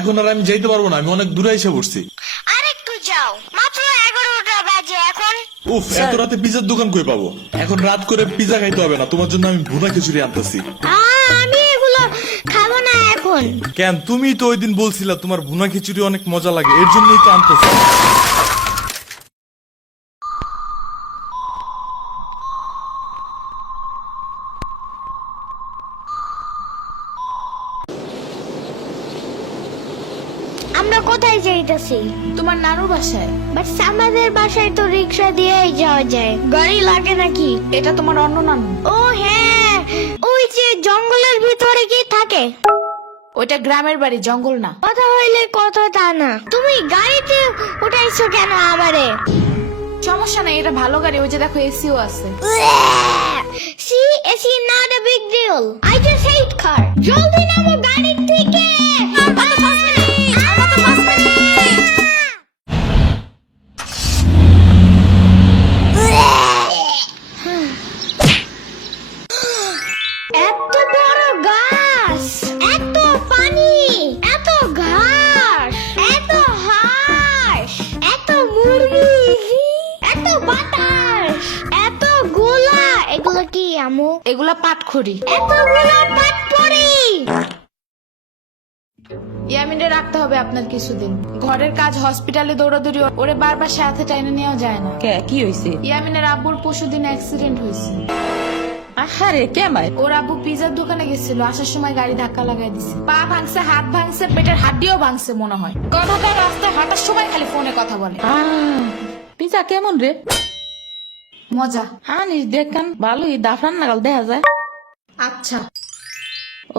এখন আর আমি যাইতে পারবো না, আমি অনেক দূরে এসে পড়ছি। আরেকটু যাও, মাত্র 11টা বাজে এখন। উফ, এত রাতে পিজার দোকান কই পাবো? এখন রাত করে পিজা খাইতে হবে না, তোমার জন্য আমি ভুনা খিচুড়ি আনতেছি। আমি এগুলো খাবো না এখন। কেন? তুমি তো ওই দিন বলছিলা তোমার ভুনা খিচুড়ি অনেক মজা লাগে, এর জন্যই তো আনতেছি। আমরা কোথায় যাইতেছি? তোমার নানুর বাসায়। বাট আমাদের বাসায় তো রিক্সা দিয়েই যাওয়া যায়, গাড়ি লাগে নাকি? এটা তোমার অন্য নানু। ও হ্যাঁ, ওই যে জঙ্গলের ভিতরে কি থাকে? ওইটা গ্রামের বাড়ি, জঙ্গল না। কথা হইলে কথা তা না। তুমি গাড়িতে উঠাইছো কেন আমারে? সমস্যা নাই, এটা ভালো গাড়ি। ওই যে দেখো, এসিও আছে। See, it's not a big deal. I just hate car. জলদি নামো গাড়ি থেকে। এত বড় গাছ, এত পানি, এত ঘাস, এত হাঁস, এত মুরগি, এত বাতাস, এত গোলা। এগুলো কি আমু? এগুলা পাটখড়ি। এতগুলো পাটপড়ি। ইয়ামিনে রাখতে হবে আপনার কিছুদিন। ঘরের কাজ, হসপিটালে দৌড়াদৌড়ি, ওরে বারবার সাথে টাইনে নেওয়া যায় না। কি হয়েছে? ইয়ামিনের আব্বুর পরশুদিন অ্যাক্সিডেন্ট হয়েছে। আহারে কেমাই? ওর আব্বু পিজার দোকানে গেছিল, আসার সময় গাড়ি ধাক্কা লাগাই দিছে। পা ভাঙছে, হাত ভাঙছে, পেটের হাড্ডিও ভাঙছে মনে হয়। কথাটা রাস্তায় হাঁটার সময় খালি ফোনে কথা বলে। পিজা কেমন রে? মজা। আনিস দেখান, ভালোই দাফরান নাগাল দেখা যায়। আচ্ছা,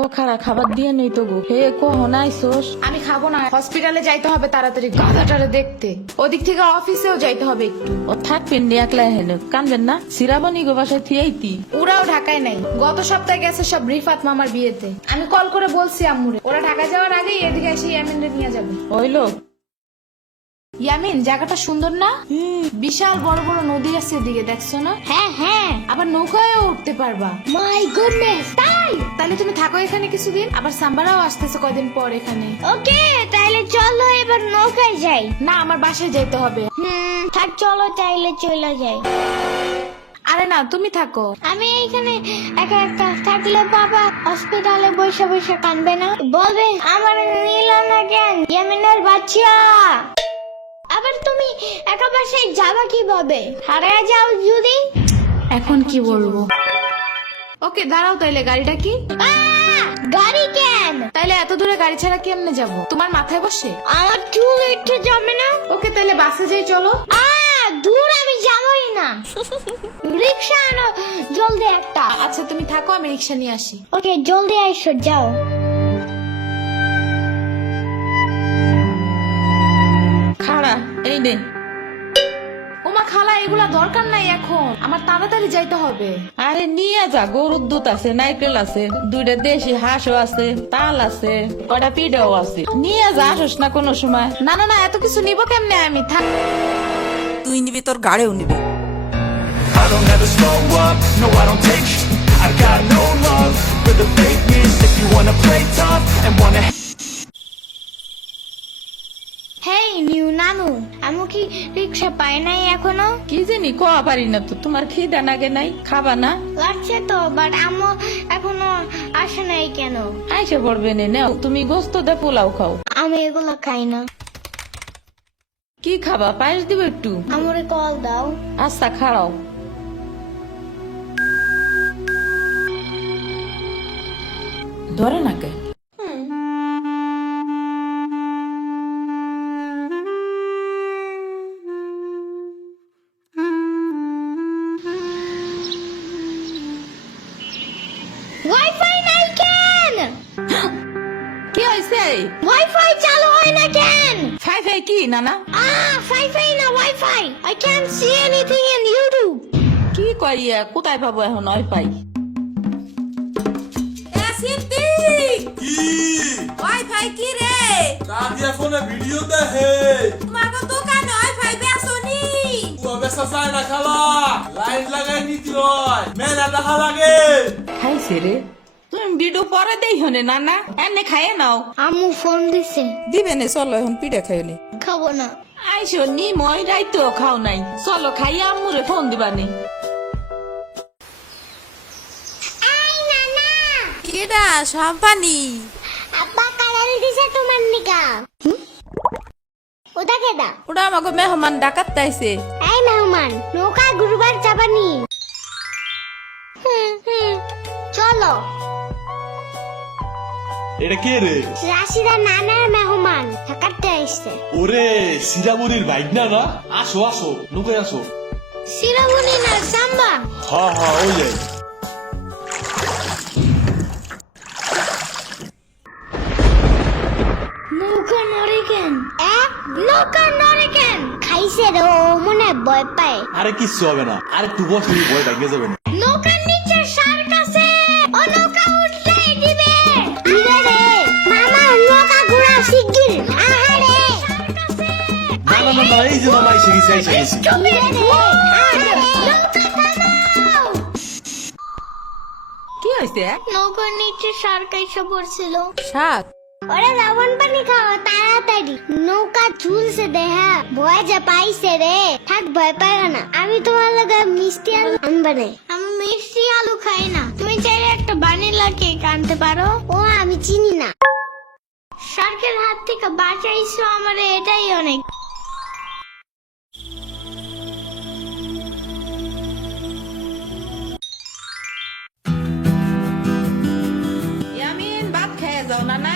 ও খারা খাবার দিয়ে নেই তো গো। হে কখন আইসোস? আমি খাবো না, হসপিটালে যাইতে হবে তাড়াতাড়ি গাধাটারে দেখতে। ওদিক থেকে অফিসেও যাইতে হবে একটু। ও থাকবেন নি একলা হেন, কানবেন না? সিরাবনি গো বাসায় থিয়াইতি। ওরাও ঢাকায় নাই, গত সপ্তাহে গেছে সব রিফাত মামার বিয়েতে। আমি কল করে বলছি আম্মুরে, ওরা ঢাকা যাওয়ার আগেই এদিকে এসে ইয়ামিনরে নিয়ে যাবে। হইলো? ইয়ামিন, জায়গাটা সুন্দর না? বিশাল বড় বড় নদী আছে এদিকে, দেখছো না? হ্যাঁ হ্যাঁ, আবার নৌকায়ও উঠতে পারবা। মাই গুডনেস, তাই? তাহলে তুমি থাকো এখানে কিছুদিন, আবার সাম্বারাও আসতেছে কয়দিন পর এখানে। ওকে, তাইলে চলো এবার নৌকায় যাই। না, আমার বাসায় যাইতে হবে। থাক, চলো তাইলে চলে যাই। আরে না, তুমি থাকো। আমি এইখানে একা একা থাকলে বাবা হসপিটালে বসে বসে কানবে না? বলবে আমার নিল না কেন ইয়ামিনের বাচ্চা। আবার তুমি একা বাসায় যাবা কিভাবে? হারিয়ে যাও যদি? এখন কি বলবো? ওকে দাঁড়াও, তাইলে গাড়িটা কি? গাড়ি কেন? তাইলে এত দূরে গাড়ি ছাড়া কেমনে যাব? তোমার মাথায় বসে? আমার চুল উঠে যাবে না? ওকে, তাইলে বাসে যাই, চলো। দূর আমি যাবই না। রিক্সা আনো জলদি একটা। আচ্ছা তুমি থাকো, আমি রিক্সা নিয়ে আসি। ওকে, জলদি আইসো, যাও। খাড়া এই নে। ওমা খালা, এগুলা দরকার নাই এখন, আমার তাড়াতাড়ি যাইতে হবে। আরে নিয়ে যা, গরুর দুধ আছে, নাইকেল আছে, দুইটা দেশি হাঁসও আছে, তাল আছে, কটা পিঠাও আছে। নিয়ে যা, আসোস না কোনো সময়? না না না, এত কিছু নিব কেমনে আমি? থাক। তুই নিবি, তোর গাড়িও নিবি। I don't ever slow up, no I don't take sh**. I got no love for the fakeness. If you wanna play tough and wanna hey new নানু, আমু কি রিক্সা পায় নাই এখনো? কি জানি কোয়া পারি না তো। তোমার খিদা নাগে নাই? খাবা না? লাগছে তো, বাট আমু এখনো আসে নাই কেন? আইসে পড়বে নে, নাও তুমি গোস্ত দে পোলাও খাও। আমি এগুলো খাই না। কি খাবা? পায়েস দিব একটু? আমুরে কল দাও। আচ্ছা খাড়াও। ধরে নাকে। ওয়াইফাই নাই কেন? কি হয়েছে? ওয়াইফাই চালু হয় না কেন? ফাই ফাই কি নানা? ফাইফাই না wifi. I can't see anything in YouTube. কি কইয়া কোথায় পাবো এখন ওয়াইফাই? কি ওয়াইফাই কি রে? দাদিয়া ফোনে ভিডিও দেখে। তোমাকে দোকানে ওয়াইফাই বেসনি? ও বেসা চায় না খালা, লাইন লাগাই নিতে হয়, মেলা দেখা লাগে। খাইছে রে? তুমি ভিডিও পরে দেই হনে নানা এনে খাইয়ে নাও। আম্মু ফোন দিছে। দিবে নে চলো এখন পিঠা খাইও নি। খাবো না। আইসো নি মই রাইতো খাও নাই, চলো খাইয়া আম্মুরে ফোন দিবানি। এই নানা, কেডা সম্পানি? আব্বা কালার দিছে তোমার নিকা। ওটা কেডা? ওটা আমাকে মেহমান ডাকাত তাইছে। এই মেহমান, নৌকা গুরুবার চাপানি। চলো। এটা কে রে? রাশিদা নানার মেহমান থাকাতে আসছে। ওরে সিরামুরির বাইক না না, আসো আসো নৌকায় আসো। সিরামুনি না সাম্বা। হ্যাঁ হ্যাঁ ওই যাই। নৌকা নড়ে কেন? নৌকা নড়ে কেন? খাইছে রে, ও মনে হয় ভয় পায়। আরে কিচ্ছু হবে না, আরে একটু বসে ভয় ভাঙে যাবে না। নৌকার নিচে শার্ক আছে, ও নৌকা উঠলেই দিবে। ইরে রে, মামা নৌকা ঘোরা শিগগির। আহারে, না না না না, এই যে মামা এসে গেছে এসে গেছে। ইরে রে, আহারে, নৌকা থামাও। কি হয়েছে? নৌকার নিচে শার্ক এসে পড়ছিল। শাক ওরে লবণ পানি খাও তাড়াতাড়ি, নৌকা ঝুলছে দেহা, ভয় যে পাইছে রে। থাক ভয় পাই না, আমি তোমার লগে মিষ্টি আলু আনবা না। আমি মিষ্টি আলু খাই না, তুমি চাইলে একটা ভ্যানিলা কেক আনতে পারো। ও আমি চিনি না। শার্কের হাত থেকে বাঁচাইছো আমার, এটাই অনেক। ইয়ামিন ভাত খেয়ে যাও নানা।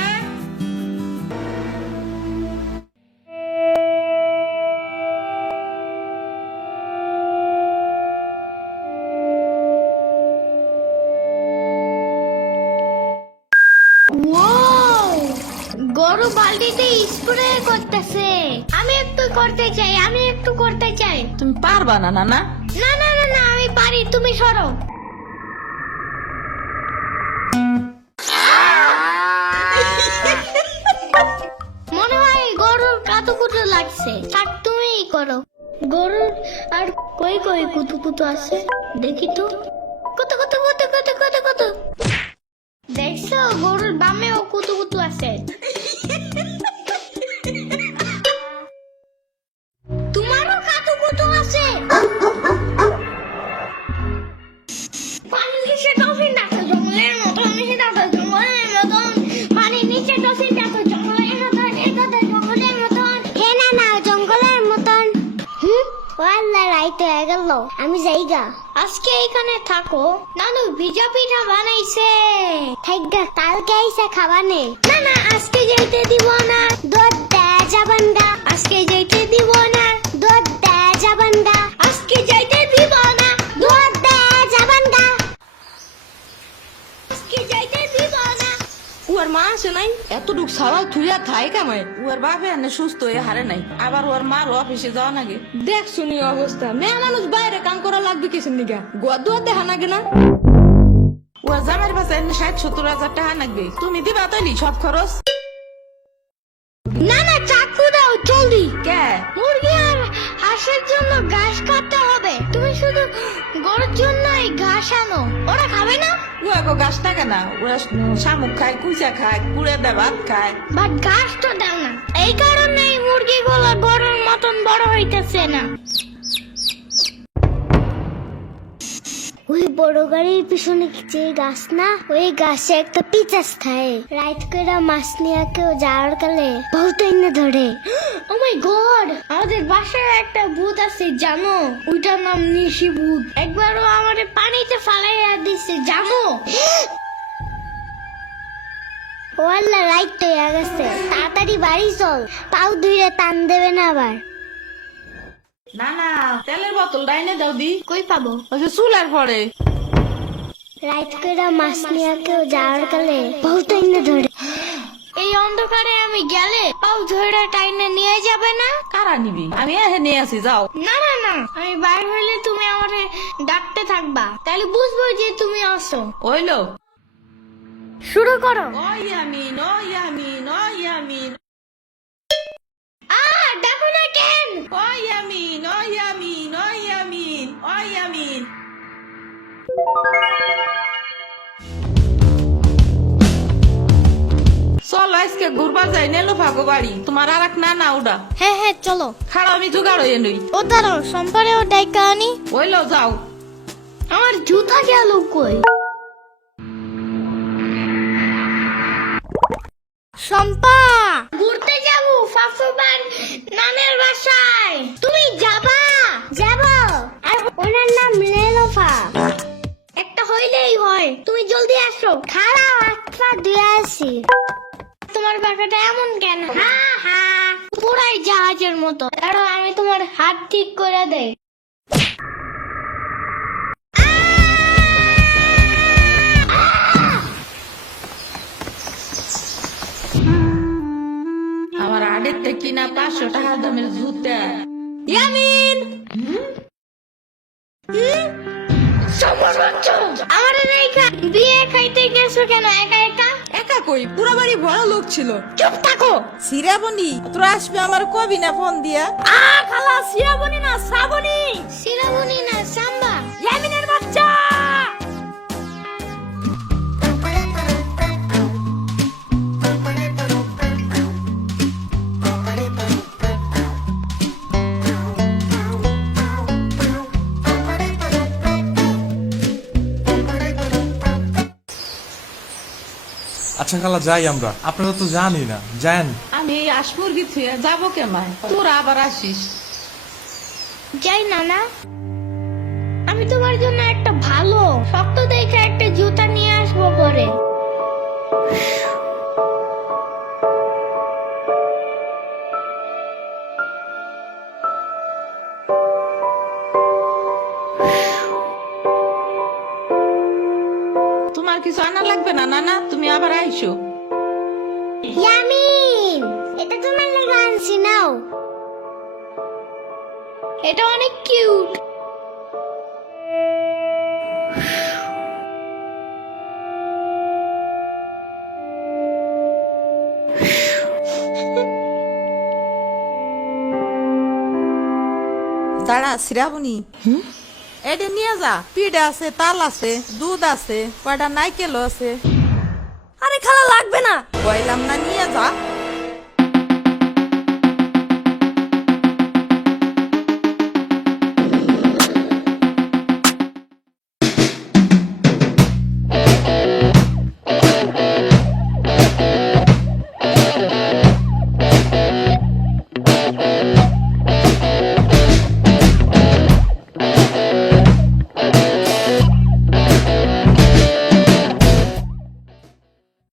গরু বালতিতে স্প্রে করতেছে। আমি একটু করতে চাই, আমি একটু করতে চাই। তুমি পারবা না নানা? না না না না, আমি পারি, তুমি সরো। মনে হয় গরুর কাতুকুতু লাগছে, থাক তুমিই করো। গরুর আর কই কই কুতুকুতু আছে দেখি তো। কত কত কত কত কত কত, দেখছো গরুর বামেও কুতুকুতু আছে। তোমারও কাতুকুতু আছে। পানির নিচে ডলফিন ডাকছে জঙ্গলের মতন, নিচে ডাকছে জঙ্গলের মতন, পানির নিচে ডলফিন ডাকছে জঙ্গলের মতন, এটাতে জঙ্গলের মতন। হে না না, জঙ্গলের মতন। ওয়াল্লা রাইত হয়ে গেল, আমি যাইগা। আজকে এখানে থাকো। নানু ভিজা পিঠা বানাইছে, থাইগা কালকে আইসা খাবানে। না না, আজকে যাইতে দিব না, দুধ দেয়া যাবেন না। আজকে যাইতে দিব না, দুধ দেয়া যাবেন না। আজকে যাইতে দিব না, দুধ দেয়া যাবেন না। আজকে যাইতে দিব না। ওর মা আছে নাই, এতটুক সওয়াল থুইয়া থাই কামাই। ওর বাপে এনে সুস্থ হয়ে হারে নাই, আবার ওর মার অফিসে যাওয়া নাগে। দেখ শুনি অবস্থা, মেয়ে মানুষ বাইরে কাম করা লাগবে কিছু নিগা, গোয়া দুয়া দেখা নাগে না। ওর জামার পাশে 60-70 হাজার টাকা লাগবে, তুমি দিবা তৈলি সব খরচ। না না, চাকু দাও জলদি। কে? মুরগি আর হাঁসের জন্য ঘাস কাটতে হবে, তুমি শুধু গরুর জন্য এই ঘাস আনো। ওরা খাবে না? ওগো গাছ থাকে না, ওরা শামুক খায়, কুচা খায়, কুড়ে দেয়, ভাত খায়। বাট ঘাস তো দাও না, এই কারণে এই মুরগিগুলো গরুর মতন বড় হইতেছে না। ওই বড় গাড়ির পিছনে যে গাছ না, ওই গাছে একটা পিচাস খায়। রাইত করে মাছ নিয়ে কেউ যাওয়ার কালে বহুত এনে ধরে। ও মাই গড, আমাদের বাসায় একটা ভূত আছে জানো, ওইটার নাম নিশি ভূত। একবারও আমাদের পানিতে ফালাইয়া দিছে জানো। ওয়াল্লা রাইট তো হয়ে গেছে, তাড়াতাড়ি বাড়ি চল, পাও ধুইরে টান দেবে না আবার। না না, তেলের বোতল ডাইনে দাও দি। কই পাবো? ওই যে চুলার পরে। রাইত করে মাছ নিয়ে কেউ যাওয়ার কালে বহুত এনে ধরে। এই অন্ধকারে আমি গেলে পাও ধরে টাইনে নিয়ে যাবে না? কারা নিবি? আমি এহে নিয়ে আসি, যাও। না না না, আমি বাইর হইলে তুমি আমারে ডাকতে থাকবা, তাহলে বুঝবো যে তুমি আসো। ওইলো শুরু করো। ও ইয়ামিন, ও ইয়ামিন, ও ইয়ামিন, ডাকো না কেন? ও ইয়ামিন, ও ইয়ামিন, ও ইয়ামিন, ও ইয়ামিন। চলো আজকে ঘুরবা যাই নেলোফা গো বাড়ি তোমার আর এক না ওটা হ্যাঁ হ্যাঁ চলো। খাড়া আমি জোগাড় হয়ে নই ও দাঁড়াও, সম্পারেও ডাইকা আনি। ওইলো যাও। আমার জুতা গেল কই? শম্পা, ঘুরতে যাবো ফাফুবার নানের বাসায়। তুমি যাবা? যাবো। আর ওনার নাম লেলোফা। একটা হইলেই হয়, তুমি জলদি আসো। খারাপ একটা দিয়ে আসি। তোমার পাখাটা এমন কেন? হ্যাঁ হ্যাঁ, পুরাই জাহাজের মতো। দাঁড়াও, আমি তোমার হাত ঠিক করে দেই। আমার আড়ের থেকে কিনা 500 টাকা দামের জুতা। ইয়ামিন, আমার রেখা বিয়ে খাইতে গেছো কেন একা একা? একা কই, পুরো বাড়ি ভরা লোক ছিল। চুপ থাকো। সিরাবনি তোরা আসবে আমার কবি না ফোন দিয়া? খালা সিরাবনি না শ্রাবণী, সিরাবনি না সাম্বা। ইয়ামিনের বাচ্চা। আচ্ছা খালা যাই আমরা, আপনারা তো জানি না, যান। আমি এই আসমুরগি থুয়ে যাবো কেমায়, তোরা আবার আসিস। যাই নানা, আমি তোমার জন্য একটা ভালো শক্ত দেখে একটা জুতা নিয়ে আসবো পরে। তোমার কিছু আনা লাগবে না নানা, তুমি আবার আইসো। ইয়ামিন, এটা তোমার লাগা আনছি, নাও। এটা অনেক কিউট। দাঁড়া সিরাবনি, এটা নিয়ে যা। পিঠা আছে, তাল আছে, দুধ আছে, কয়টা নাইকেলও আছে। আরে খালা লাগবে না,